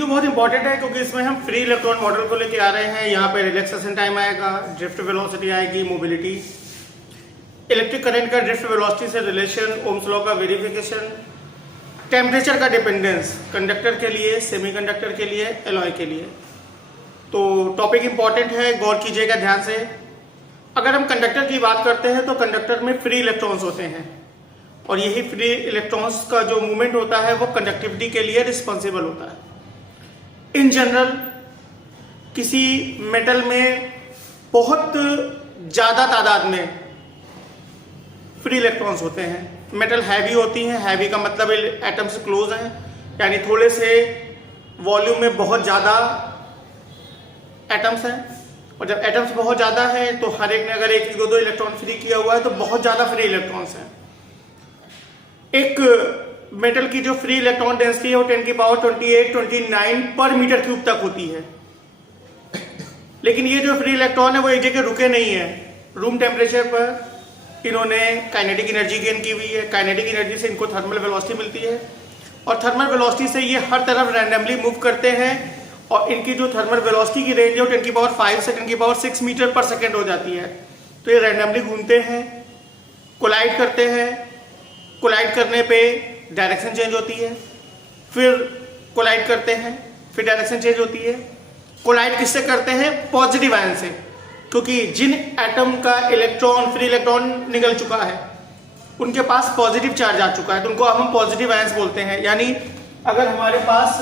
ET2 बहुत important है क्योंकि इसमें हम फ्री इलेक्ट्रॉन मॉडल को लेके आ रहे हैं। यहाँ पे रिलैक्सेशन टाइम आएगा, ड्रिफ्ट वेलोसिटी आएगी, मोबिलिटी, इलेक्ट्रिक करंट का ड्रिफ्ट वेलोसिटी से रिलेशन, ओम्स लॉ का वेरिफिकेशन, टेम्परेचर का डिपेंडेंस कंडक्टर के लिए, सेमीकंडक्टर के लिए, एलॉय के लिए। तो टॉपिक इंपॉर्टेंट है, गौर कीजिएगा ध्यान से। अगर हम कंडक्टर की बात करते हैं तो कंडक्टर में फ्री इलेक्ट्रॉन्स होते हैं और यही फ्री इलेक्ट्रॉन्स का जो मूवमेंट होता है वो कंडक्टिविटी के लिए रिस्पॉन्सिबल होता है। इन जनरल किसी मेटल में बहुत ज़्यादा तादाद में फ्री इलेक्ट्रॉन्स होते हैं। मेटल हैवी होती हैं, हैवी का मतलब एटम्स क्लोज हैं, यानी थोड़े से वॉल्यूम में बहुत ज़्यादा एटम्स हैं। और जब एटम्स बहुत ज़्यादा है तो हर एक ने अगर एक दो इलेक्ट्रॉन फ्री किया हुआ है तो बहुत ज़्यादा फ्री इलेक्ट्रॉन्स हैं। एक मेटल की जो फ्री इलेक्ट्रॉन डेंसिटी है वो 10 की पावर 28, 29 पर मीटर क्यूब तक होती है। लेकिन ये जो फ्री इलेक्ट्रॉन है वो एक जगह रुके नहीं है। रूम टेम्परेचर पर इन्होंने काइनेटिक एनर्जी गेन की हुई है। काइनेटिक एनर्जी से इनको थर्मल वेलोसिटी मिलती है और थर्मल वेलोसिटी से ये हर तरफ रैंडमली मूव करते हैं और इनकी जो थर्मल वेलोसिटी की रेंज है वो 10 की पावर 5 से 10 की पावर 6 मीटर पर सेकेंड हो जाती है। तो ये रैंडमली घूमते हैं, कोलाइड करते हैं, कोलाइड करने पे डायरेक्शन चेंज होती है, फिर कोलाइड करते हैं, फिर डायरेक्शन चेंज होती है। कोलाइड किससे करते हैं? पॉजिटिव आयन से, क्योंकि जिन एटम का इलेक्ट्रॉन फ्री इलेक्ट्रॉन निकल चुका है उनके पास पॉजिटिव चार्ज आ चुका है, तो उनको हम पॉजिटिव आयन्स बोलते हैं। यानी अगर हमारे पास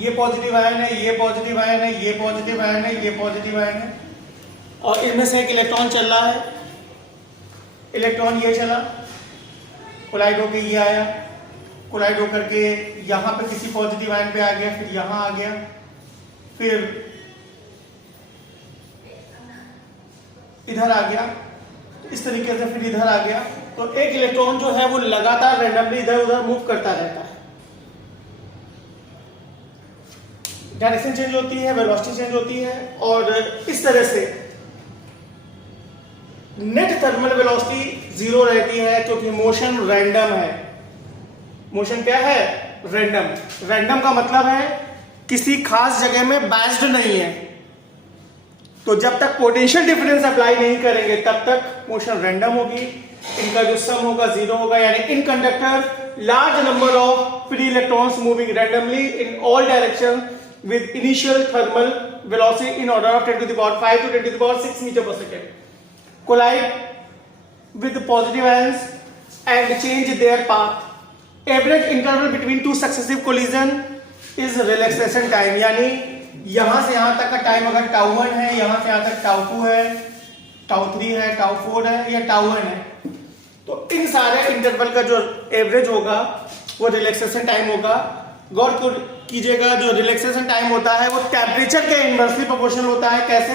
ये पॉजिटिव आयन है, ये पॉजिटिव आयन है, ये पॉजिटिव आयन है, ये पॉजिटिव आयन है और इनमें से एक इलेक्ट्रॉन चल रहा है, इलेक्ट्रॉन ये चला, कोलाइड होकर ये आया, कोलाइड होकर के यहाँ पे किसी पॉजिटिव आयन पे आ गया, फिर यहाँ आ गया, फिर इधर आ गया, इस तरीके से फिर इधर आ गया। तो एक इलेक्ट्रॉन जो है वो लगातार रैंडमली इधर उधर मूव करता रहता है। डायरेक्शन चेंज होती है, वेलोसिटी चेंज होती है और इस तरह से नेट थर्मल वेलोसिटी जीरो रहती है क्योंकि मोशन रैंडम है। मोशन क्या है? रैंडम। रैंडम का मतलब है किसी खास जगह में बाइस्ड नहीं है। तो जब तक पोटेंशियल डिफरेंस अप्लाई नहीं करेंगे तब तक मोशन रैंडम होगी। इनका जो सम होगा जीरो होगा, यानी in conductor large number of free electrons moving randomly in all direction with initial thermal velocity in order of 10 to the power 5 to 10 to the power 6 meter per second collide with positive ions and change their path. Average interval between two successive collision is relaxation time, यानी यहां से यहां तक का time अगर tau 1 है, यहां से यहां तक टाउ 2 है, टाउ 3 है, टाउ 4 है या टाउ 1 है, तो इन सारे इंटरवल का जो एवरेज होगा वो रिलैक्सेशन टाइम होगा। गौर कीजिएगा, जो रिलैक्सेशन टाइम होता है वो टेम्परेचर के इनवर्सली प्रोपोर्शनल होता है। कैसे?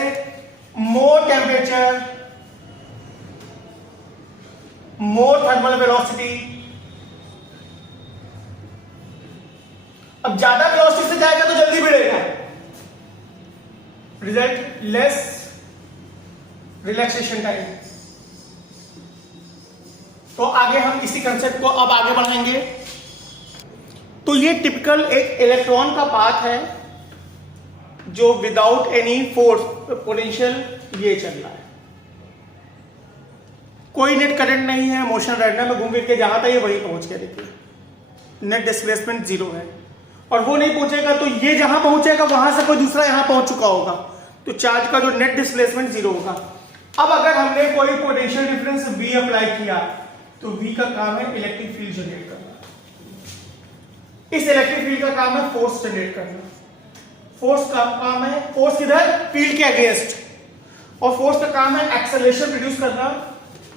मोर टेम्परेचर मोर थर्मल वेलोसिटी। अब ज्यादा वेलोसिटी से जाएगा तो जल्दी बढ़ेगा, रिजल्ट लेस रिलैक्सेशन टाइम। तो आगे हम इसी कंसेप्ट को अब आगे बढ़ाएंगे। तो ये टिपिकल एक इलेक्ट्रॉन का पाथ है जो विदाउट एनी फोर्स पोटेंशियल ये चल रहा है, कोई नेट करंट नहीं है, मोशन रैंडम में घूम फिर के जहां था ये वहीं पहुंच गया। देखिए नेट डिस्प्लेसमेंट जीरो है और वो नहीं पहुंचेगा तो ये जहां पहुंचेगा वहां से कोई दूसरा यहां पहुंच चुका होगा, तो चार्ज का जो नेट डिस्प्लेसमेंट जीरो होगा। अब अगर हमने कोई पोटेंशियल डिफरेंस V अप्लाई किया तो V का काम है इलेक्ट्रिक फील्ड जनरेट करना। इस इलेक्ट्रिक फील्ड का काम है फोर्स जनरेट करना। फोर्स का काम है, फोर्स किधर? फील्ड के अगेंस्ट। और फोर्स का काम है एक्सेलरेशन प्रोड्यूस करना,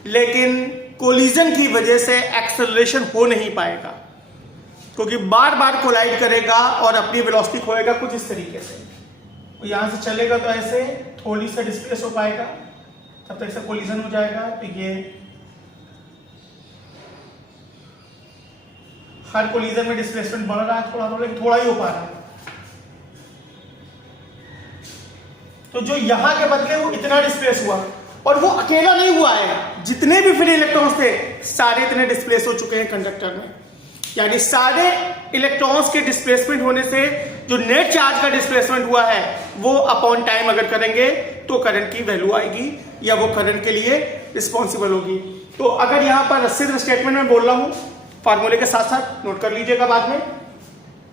लेकिन कोलिजन की वजह से एक्सेलरेशन हो नहीं पाएगा क्योंकि बार बार कोलाइड करेगा और अपनी वेलोसिटी खोएगा कुछ इस तरीके से। तो यहां से चलेगा तो ऐसे थोड़ी सा डिस्प्लेस हो पाएगा, तब तक ऐसा कोलिजन हो जाएगा। तो ये हर कोलिजन में डिस्प्लेसमेंट बढ़ रहा है, थोड़ा लेकिन थोड़ा ही हो पा रहा है। तो जो यहां के बदले वो इतना डिस्प्लेस हुआ और वो अकेला नहीं हुआ है, जितने भी फ्री इलेक्ट्रॉन्स थे सारे इतने डिस्प्लेस हो चुके हैं कंडक्टर में, यानी सारे इलेक्ट्रॉन्स के डिस्प्लेसमेंट होने से जो नेट चार्ज का डिस्प्लेसमेंट हुआ है वो अपॉन टाइम अगर करेंगे तो करंट की वैल्यू आएगी या वो करंट के लिए रिस्पॉन्सिबल होगी। तो अगर यहां पर सिद्ध स्टेटमेंट में बोल रहा हूं फार्मूले के साथ साथ नोट कर लीजिएगा बाद में।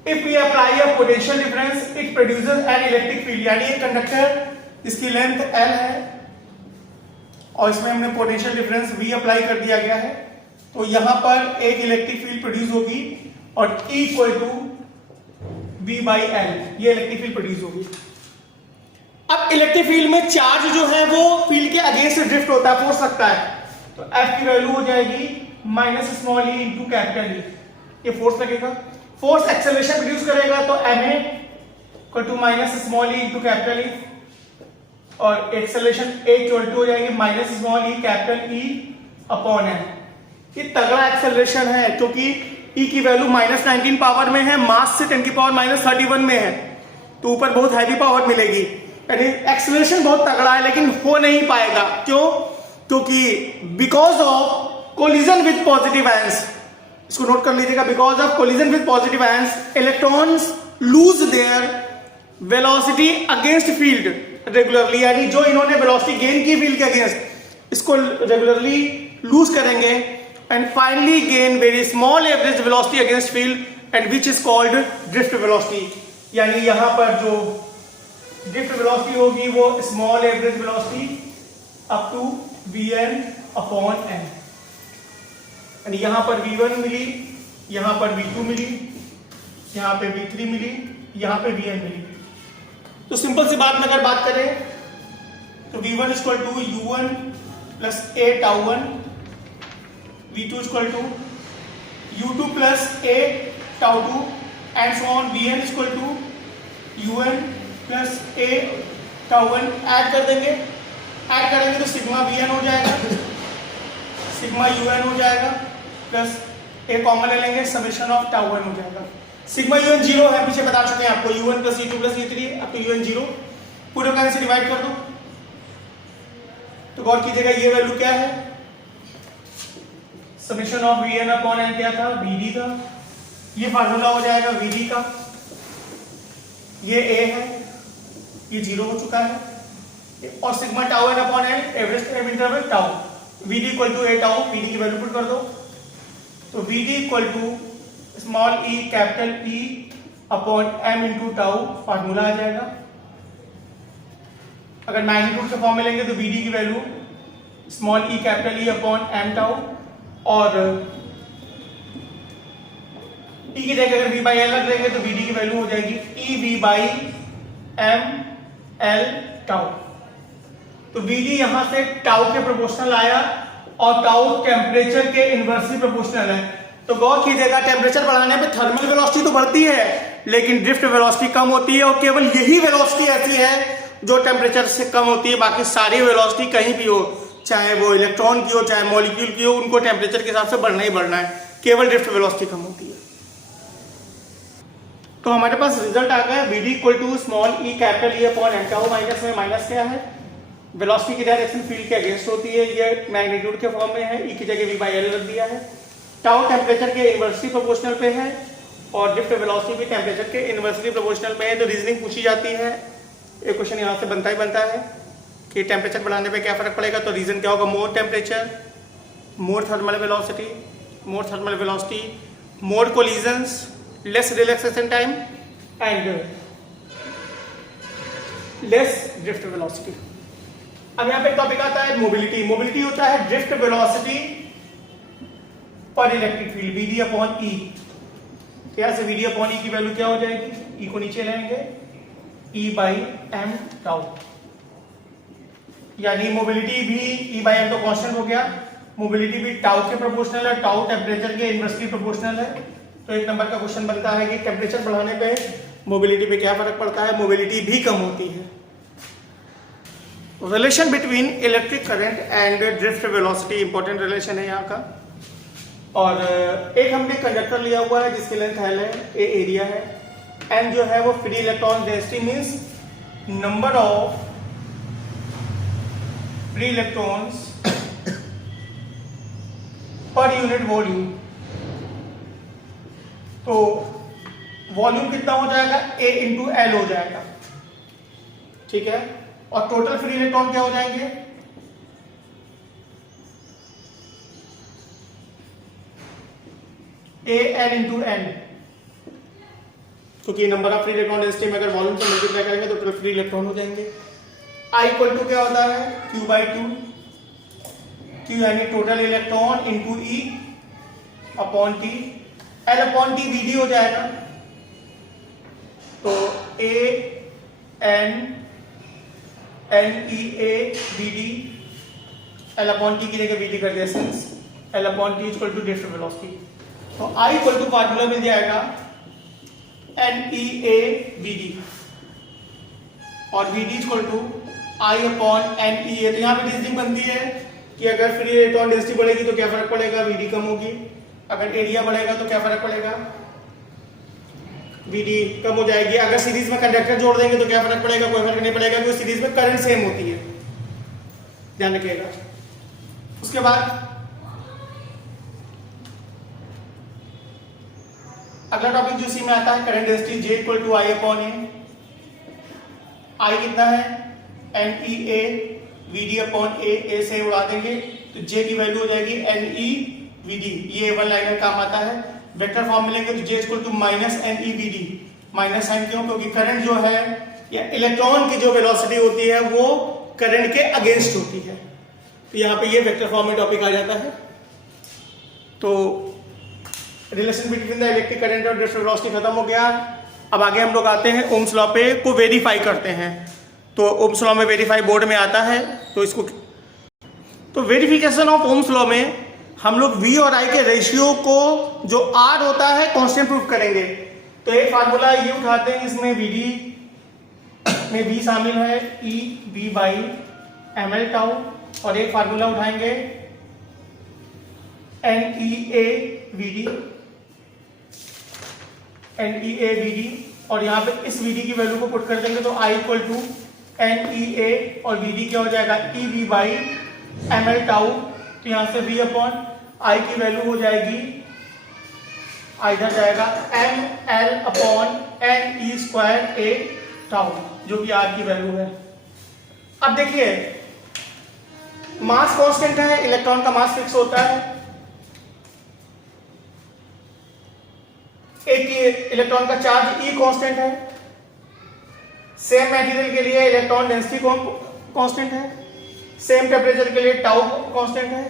If we apply a potential difference it produces an electric field, यानी एक कंडक्टर इसकी लेंथ L है और इसमें हमने पोटेंशियल डिफरेंस V अप्लाई कर दिया गया है, तो यहां पर एक इलेक्ट्रिक फील्ड प्रोड्यूस होगी और E इक्वल टू V/L, ये इलेक्ट्रिक फील्ड प्रोड्यूस होगी। अब इलेक्ट्रिक फील्ड में चार्ज जो है वो फील्ड के अगेंस्ट ड्रिफ्ट होता है, फोर्स लगता है, तो F की वैल्यू हो जाएगी minus small E into capital E, ये फोर्स लगेगा। फोर्स एक्सेलरेशन प्रोड्यूस करेगा तो ma equal to minus small E into capital E, और एक्सेलरेशन इक्वल टू हो जाएगी minus small E capital E upon M. ये तगड़ा एक्सेलरेशन है क्योंकि E की वैल्यू -19 पावर में है, मास से 10 की पावर -31 में है, तो ऊपर बहुत हैवी पावर मिलेगी, यानी एक्सेलरेशन बहुत तगड़ा है, लेकिन हो नहीं पाएगा। क्यों? क्योंकि because of collision with positive ions, इसको नोट कर लीजिएगा, because of collision with positive ions electrons lose their velocity against field regularly, यानी जो इन्होंने वेलोसिटी गेन की फील्ड के अगेंस्ट इसको रेगुलरली लूज करेंगे and finally gain very small average velocity against field and which is called drift velocity, यानी यहां पर जो drift velocity होगी वो small average velocity up to Vn upon n, यानी यहां पर V1 मिली, यहां पर V2 मिली, यहां पे V3 मिली, यहां पे Vn मिली। तो सिंपल सी बात में अगर बात करें तो V1 equal to U1 plus A τ1, V2 equal to U2 plus A τ2 and so on, Vn equal to Un plus A τ1, add कर देंगे, ऐड करेंगे तो सिग्मा Vn हो जाएगा, सिग्मा Un हो जाएगा, प्लस A कॉमन ले लेंगे, समेशन ऑफ τ1 हो जाएगा। सिग्मा Un 0 है, पीछे बता चुके हैं आपको, U1 plus U2 plus U3 अब तो Un 0, पूरे का से डिवाइड कर दो, तो गौर कीजिएगा ये वैल्यू क्या है, summation of Vn upon n क्या था, Vd था, ये फार्मूला हो जाएगा Vd का, ये A है, ये 0 हो चुका है, और sigma τn upon n average time interval τ, Vd equal to A τ, Vd की वैल्यू पुट कर दो, तो Vd equal to small e capital E upon m into τ, formula आ जाएगा। अगर मैग्नीट्यूड के फॉर्म में लेंगे तो Vd की value small e capital E upon m τ, और T की जगह अगर V/L रख देंगे तो Vd की वैल्यू हो जाएगी EV/m L τ। तो Vd यहां से τ के प्रोपोर्शनल आया और τ टेम्परेचर के इनवर्सली प्रोपोर्शनल है। तो गौर कीजिएगा, टेम्परेचर बढ़ाने पे थर्मल वेलोसिटी तो बढ़ती है लेकिन ड्रिफ्ट वेलोसिटी कम होती है, और केवल यही वेलोसिटी ऐसी है जो टेम्परेचर से कम होती है, बाकी सारी वेलोसिटी कहीं भी हो, चाहे वो इलेक्ट्रॉन की हो चाहे मॉलिक्यूल की हो, उनको टेम्परेचर के हिसाब से बढ़ना ही बढ़ना है, केवल ड्रिफ्ट वेलोसिटी कम होती है। तो हमारे पास रिजल्ट आ गया Vd equal to small e capital E upon m τ, minus में माइनस क्या है, वेलोसिटी की डायरेक्शन फील्ड के अगेंस्ट होती है, ये मैग्नीट्यूड के फॉर्म में है, e की जगह V/L रख दिया है, τ टेम्परेचर के इनवर्सली प्रोपोर्शनल पे है और ड्रिफ्ट वेलोसिटी भी टेम्परेचर के इनवर्सली प्रोपोर्शनल पे है। तो रीजनिंग पूछी जाती है, एक क्वेश्चन यहाँ से बनता ही बनता है कि टेम्परेचर बढ़ाने पे क्या फर्क पड़ेगा, तो रीजन क्या होगा, more temperature more thermal velocity more collisions less relaxation time and less drift velocity. अब यहाँ पे टॉपिक आता है मोबिलिटी। मोबिलिटी होता है ड्रिफ्ट वेलोसिटी पर electric field Vd upon E। क्या से Vd अपॉन E की वैल्यू क्या हो जाएगी, E को नीचे लेंगे E/m τ, यानी मोबिलिटी भी E/m तो कांस्टेंट हो गया, मोबिलिटी भी τ के प्रोपोर्शनल है, τ टेम्परेचर के इनवर्सली प्रोपोर्शनल है। तो एक नंबर का क्वेश्चन बनता है कि टेम्परेचर बढ़ाने पे मोबिलिटी पे क्या फर्क पड़ता है, मोबिलिटी भी कम होती है। Relation between electric current and drift velocity important relation है यहाँ का। और एक हमने कंडक्टर लिया हुआ है जिसकी लेंथ L है, A एरिया है, N जो है वो free electron density means number of free electrons per unit volume. तो वॉल्यूम कितना हो जाएगा, A इंटू एल हो जाएगा, ठीक है। और टोटल फ्री इलेक्ट्रॉन क्या हो जाएंगे, ए एन इंटू एन, क्योंकि number of free electron density में अगर वॉल्यूम से मल्टीप्लाई करेंगे तो टोटल फ्री इलेक्ट्रॉन हो जाएंगे। आई इक्वल टू क्या होता है, क्यू बाई टू, क्यू यानी total electron into E upon T, L upon T V D हो जाएगा। तो A N N E A V D, L upon T की जगह वी डी कर दिया since L upon T equal to different velocity. तो I equal to formula मिल जाएगा N E A V D और V D equal to I upon N E A. तो यहाँ पे रीजनिंग बनती है कि अगर फ्री इलेक्ट्रॉन डेंसिटी बढ़ेगी तो क्या फर्क पड़ेगा, वी डी कम होगी, अगर एरिया बढ़ेगा तो क्या फर्क पड़ेगा, वी डी कम हो जाएगी। अगर सीरीज में कंडक्टर जोड़ देंगे तो क्या फर्क पड़ेगा, कोई फर्क नहीं पड़ेगा क्योंकि सीरीज में करंट सेम होती है, ध्यान रखिएगा। उसके बाद अगला टॉपिक जो इसी में आता है current density J equal to I upon A. I कितना है, N E A V D upon A से उड़ा देंगे तो जे की वैल्यू हो जाएगी एन ई वी डी, ये वन लाइनर काम आता है। वेक्टर फॉर्म मिलेंगे तो J equal to minus N E V D, minus sign क्यों, क्योंकि करंट जो है या इलेक्ट्रॉन की जो वेलोसिटी होती है वो करंट के अगेंस्ट होती है, तो यहाँ पे ये वेक्टर फॉर्म में टॉपिक आ जाता है। तो relation between the electric current और डिफरेंट वेलोसिटी खत्म हो गया। अब आगे हम लोग आते हैं ओम्स लॉ पे, को वेरीफाई करते हैं। तो ओम्स लॉ में वेरीफाई बोर्ड में आता है, तो इसको तो वेरिफिकेशन ऑफ ओम्स लॉ में हम लोग V और I के रेशियो को जो R होता है कांस्टेंट प्रूफ करेंगे। तो एक फार्मूला ये उठाते हैं, इसमें VD में V शामिल है, E V by ml tau, और एक फार्मूला उठाएंगे NEA VD, NEA VD, और यहाँ पे इस VD की वैल्यू को पुट कर देंगे तो I इक्वल टू NEA और VD क्या हो जाएगा, EV बाई ml टाउ। तो यहाँ से V अपॉन I की वैल्यू हो जाएगी, इधर जाएगा ml upon NE square A tau, जो कि R की वैल्यू है। अब देखिए मास कांस्टेंट है, इलेक्ट्रॉन का मास फिक्स होता है, एक इलेक्ट्रॉन का चार्ज E कांस्टेंट है, सेम मटेरियल के लिए इलेक्ट्रॉन डेंसिटी कांस्टेंट है, सेम टेम्परेचर के लिए टाउ कांस्टेंट है,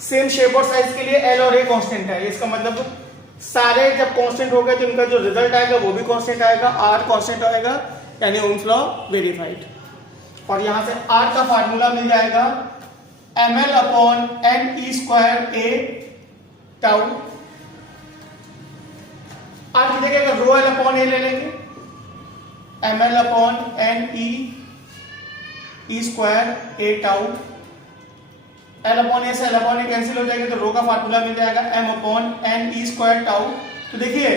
सेम शेप और साइज के लिए एल और ए कांस्टेंट है। इसका मतलब सारे जब कांस्टेंट हो गए तो इनका जो रिजल्ट आएगा वो भी कांस्टेंट आएगा, आर कांस्टेंट आएगा, यानी ओम्स लॉ वेरीफाइड। और यहां से आर का फार्मूला मिल जाएगा ml upon NE square A tau. R की जगह अगर रो एल अपॉन ए ले लेंगे, ml upon NE E square A tau, L upon A से एल अपॉन ए कैंसिल हो जाएगा तो रो का फार्मूला मिल जाएगा m upon NE square tau. तो देखिए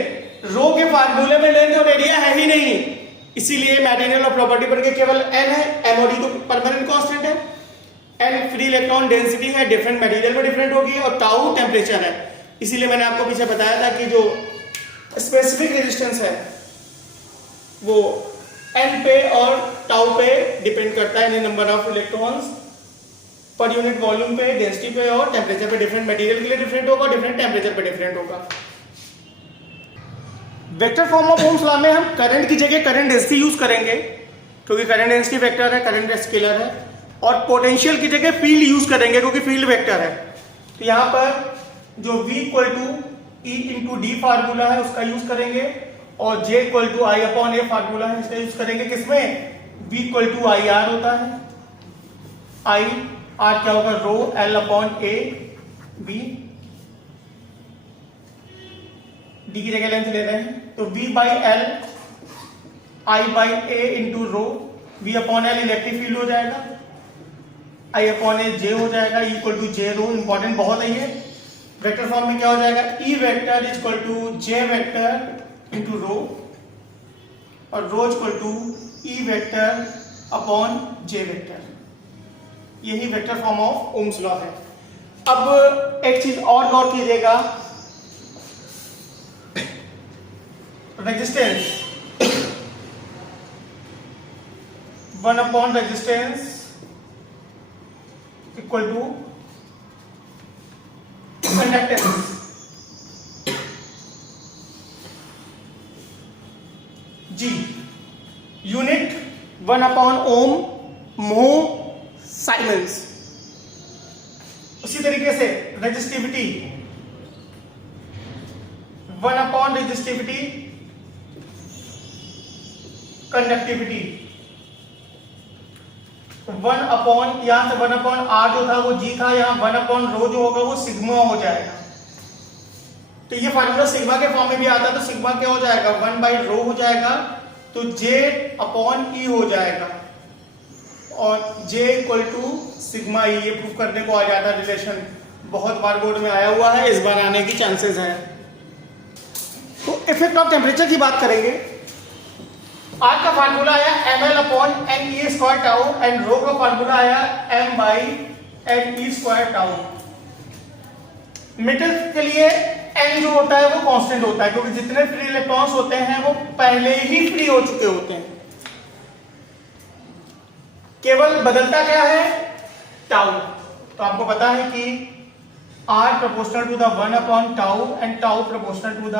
रो के फार्मूले में लेंथ और एरिया है ही नहीं, इसीलिए मटेरियल और प्रॉपर्टी पर के केवल n है, m और e तो परमानेंट कांस्टेंट है, n फ्री इलेक्ट्रॉन डेंसिटी है, डिफरेंट मटेरियल में डिफरेंट होगी, और टाउ टेम्परेचर है। इसीलिए मैंने आपको पीछे बताया था कि जो स्पेसिफिक रेजिस्टेंस है वो n पे और टाउ पे डिपेंड करता है, यानी number of electrons per unit volume पे, डेंसिटी पे और टेम्परेचर पे। डिफरेंट मटेरियल के लिए डिफरेंट होगा, डिफरेंट टेम्परेचर पे डिफरेंट होगा। Vector form of Ohm's law में हम करंट की जगह करंट डेंसिटी यूज करेंगे, क्योंकि करंट डेंसिटी वेक्टर है, करंट स्केलर है, और पोटेंशियल की जगह फील्ड यूज करेंगे क्योंकि फील्ड वेक्टर है। तो यहाँ पर जो V equal to E into D formula है उसका यूज करेंगे, और J equal to I upon A formula है इसका यूज करेंगे। किसमें V equal to I R होता है, आई आर क्या होगा, rho L upon A B, D की जगह लेंथ ले रहे हैं तो V by L I by A into rho, V upon L electric field हो जाएगा, आई अपॉन ए जे हो जाएगा, equal to J rho, important बहुत है ये। वेक्टर फॉर्म में क्या हो जाएगा, E vector equal to J vector into rho, और rho equal to E vector upon J vector. यही vector form of Ohm's law है। अब एक चीज और गौर कीजिएगा, resistance 1 resistance equal to conductance. G unit 1/ओम मो साइमेंस। उसी तरीके से रेजिस्टिविटी 1/रेजिस्टिविटी कंडक्टिविटी 1/, यहां से 1/r जो था वो जी था, यहां 1/रो जो होगा वो सिग्मा हो जाएगा। तो ये फार्मूला सिग्मा के फॉर्म में भी आता है, तो सिग्मा क्या हो जाएगा 1/रो हो जाएगा, तो J/E हो जाएगा और J equal to sigma E. ये प्रूफ करने को आ जाता है रिलेशन, बहुत बार बोर्ड में आया हुआ है, इस बार आने की चांसेस है। तो इफेक्ट ऑफ टेम्परेचर की बात करेंगे। आज का फार्मूला आया mL/NE² टाउ एंड रो का फार्मूला आया m/NE² मेटल के लिए n जो होता है वो कांस्टेंट होता है, क्योंकि जितने फ्री इलेक्ट्रॉन्स होते हैं वो पहले ही फ्री हो चुके होते हैं। केवल बदलता क्या है टाउ। तो आपको पता है कि R प्रोपोर्शनल टू द 1/टाउ and tau proportional to the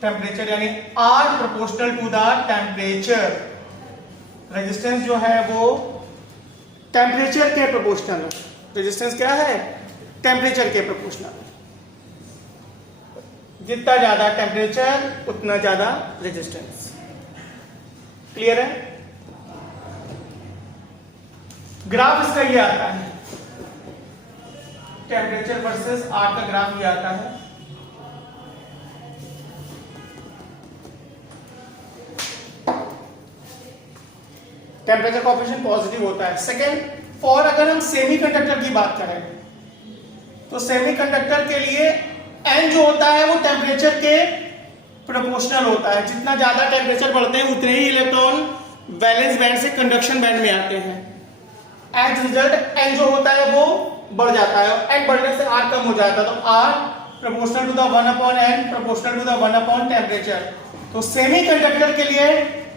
temperature, यानी R proportional to the temperature. Resistance जो है वो टेम्परेचर के प्रोपोर्शनल है। रेजिस्टेंस क्या है टेम्परेचर के प्रोपोर्शनल। जितना ज्यादा टेम्परेचर उतना ज्यादा रेजिस्टेंस। क्लियर है। ग्राफ इसका ये आता है, टेम्परेचर वर्सेस R का ग्राफ ये आता है। टेम्परेचर कोएफिशिएंट पॉजिटिव होता है। सेकेंड, और अगर हम सेमीकंडक्टर की बात करें तो सेमीकंडक्टर के लिए n जो होता है वो टेम्परेचर के प्रोपोर्शनल होता है। जितना ज्यादा टेम्परेचर बढ़ते हैं उतने ही इलेक्ट्रॉन वैलेंस बैंड से कंडक्शन बैंड में आते हैं। एज रिजल्ट n जो होता है वो बढ़ जाता है और n बढ़ने से r कम हो जाता है, तो r proportional to the 1/n proportional to the 1/ temperature. तो सेमीकंडक्टर के लिए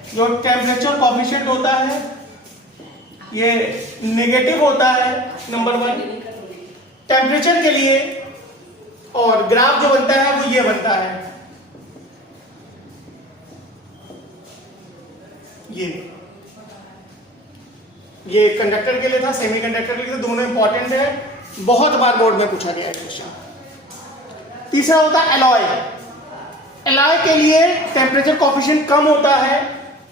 जो टेम्परेचर कोएफिशिएंट होता है ये नेगेटिव होता है, नंबर 1 टेम्परेचर के लिए, और ग्राफ जो बनता है वो ये बनता है, ये कंडक्टर के लिए था, सेमीकंडक्टर के लिए, तो दोनों इंपॉर्टेंट है, बहुत बार बोर्ड में पूछा गया है क्वेश्चन। तीसरा होता है एलॉय। एलॉय के लिए टेम्परेचर कोएफिशिएंट कम होता है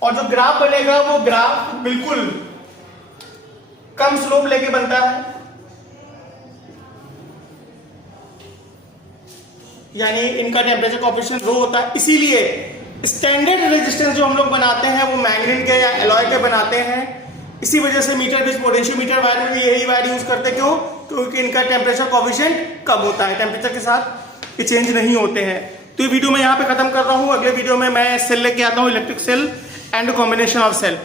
और जो ग्राफ बनेगा वो ग्राफ बिल्कुल कम स्लोप लेके बनता है, यानी इनका टेम्परेचर कोएफिशिएंट रो होता है। इसीलिए स्टैंडर्ड रेजिस्टेंस जो हम लोग बनाते हैं वो मैग्नीट के या एलॉय के बनाते हैं। इसी वजह से मीटर बेस पोटेंशियोमीटर वायर में भी यही वायर यूज करते हैं। क्यों? क्योंकि इनका टेम्परेचर कोएफिशिएंट कम होता है, टेम्परेचर के साथ ये चेंज नहीं होते हैं। तो ये वीडियो मैं यहाँ पे खत्म कर रहा हूँ। अगले वीडियो में मैं सेल लेके आता हूँ, electric cell and combination of cell.